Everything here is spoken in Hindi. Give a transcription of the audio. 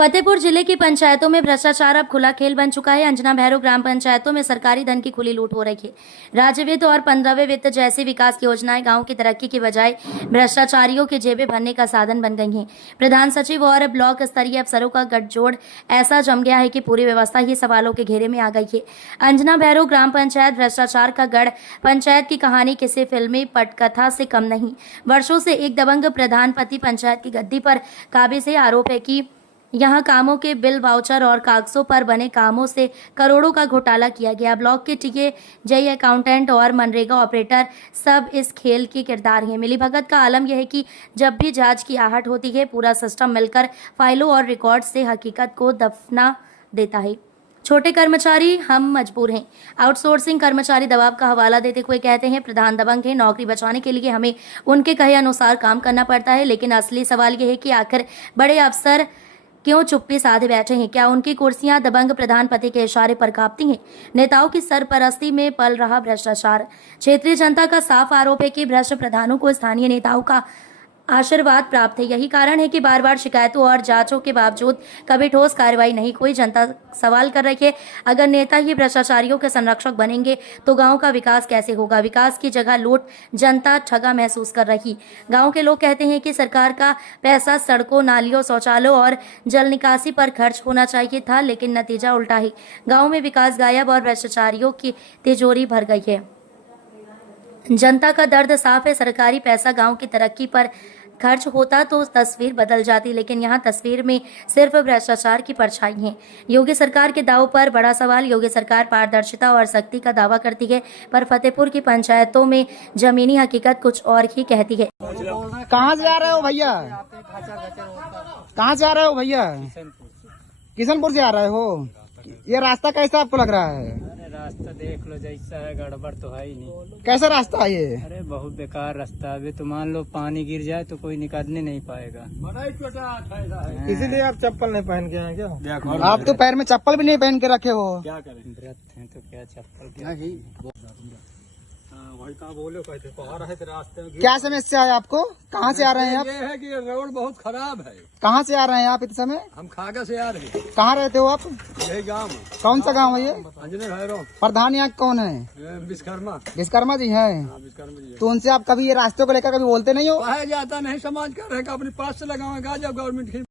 फतेहपुर जिले की पंचायतों में भ्रष्टाचार अब खुला खेल बन चुका है। अंजना भैरव ग्राम पंचायतों में सरकारी धन की खुली लूट हो रही है। राज्य वित्त और 15वें वित्त जैसी विकास की योजनाएं गांव की तरक्की की बजाय भ्रष्टाचारियों की जेबें भरने का साधन बन गई हैं। प्रधान सचिव और ब्लॉक स्तरीय अफसरों का गठजोड़ ऐसा जम गया है कि पूरी व्यवस्था ही सवालों के घेरे में आ गई है। अंजना भैरव ग्राम पंचायत भ्रष्टाचार का गढ़ पंचायत की कहानी किसी फिल्मी पटकथा से कम नहीं। वर्षों से एक दबंग प्रधान पति पंचायत की गद्दी पर काबिज है। आरोप है कि यहाँ कामों के बिल, वाउचर और कागजों पर बने कामों से करोड़ों का घोटाला किया गया। ब्लॉक के टीए, जय अकाउंटेंट और मनरेगा ऑपरेटर सब इस खेल के किरदार हैं। मिलीभगत का आलम यह है कि जब भी जांच की आहट होती है, पूरा सिस्टम मिलकर फाइलों और रिकॉर्ड से हकीकत को दफना देता है। छोटे कर्मचारी हम मजबूर हैं। आउटसोर्सिंग कर्मचारी दबाव का हवाला देते हुए कहते हैं, प्रधान दबंग है, नौकरी बचाने के लिए हमें उनके कहे अनुसार काम करना पड़ता है। लेकिन असली सवाल यह है कि आखिर बड़े अफसर क्यों चुप्पी साधे बैठे हैं? क्या उनकी कुर्सियां दबंग प्रधानपति के इशारे पर कांपती हैं? नेताओं की सरपरस्ती में पल रहा भ्रष्टाचार। क्षेत्रीय जनता का साफ आरोप है कि भ्रष्ट प्रधानों को स्थानीय नेताओं का आशीर्वाद प्राप्त है। यही कारण है कि बार बार शिकायतों और जांचों के बावजूद कभी ठोस कार्रवाई नहीं। कोई जनता सवाल कर रही है, अगर नेता ही भ्रष्टाचारियों के संरक्षक बनेंगे तो गांव का विकास कैसे होगा? विकास की जगह लूट, जनता ठगा महसूस कर रही। गांव के लोग कहते हैं कि सरकार का पैसा सड़कों, नालियों, शौचालयों और जल निकासी पर खर्च होना चाहिए था, लेकिन नतीजा उल्टा है। गाँव में विकास गायब और भ्रष्टाचारियों की तिजोरी भर गई है। जनता का दर्द साफ है। सरकारी पैसा गांव की तरक्की पर खर्च होता तो तस्वीर बदल जाती, लेकिन यहाँ तस्वीर में सिर्फ भ्रष्टाचार की परछाई है। योगी सरकार के दाव पर बड़ा सवाल। योगी सरकार पारदर्शिता और सख्ती का दावा करती है, पर फतेहपुर की पंचायतों में जमीनी हकीकत कुछ और ही कहती है। कहाँ से आ रहे हो भैया? कहाँ से आ रहे हो भैया? किशनपुर से आ रहे हो। ये रास्ता कैसा आपको लग रहा है? रास्ता देख लो जैसा है, गड़बड़ तो है ही नहीं। कैसा रास्ता है ये? अरे बहुत बेकार रास्ता। अभी तो मान लो पानी गिर जाए तो कोई निकालने नहीं पाएगा। इसीलिए आप चप्पल नहीं पहन के हैं क्या? आप तो पैर में चप्पल भी नहीं पहन के रखे हो। क्या करें, व्रत है तो क्या चप्पल क्या वही कहा बोलो कहते बाहर है रास्ते में। क्या समस्या है आपको? कहाँ से आ रहे हैं आप? ये है कि रोड बहुत खराब है। कहाँ से आ रहे हैं आप इस समय? हम खागा से आ रहे हैं। कहाँ रहते हो आप? यही गांव। कौन सा गांव है ये? अंजने भैरव। प्रधान यहाँ कौन है? विश्वकर्मा। विश्वकर्मा जी हैं। विश्वकर्मा जी। तो उनसे आप कभी ये रास्ते को लेकर कभी बोलते नहीं हो? कहा जाता नहीं, समाज का रहेगा, अपने पास से लगाएगा जब गवर्नमेंट की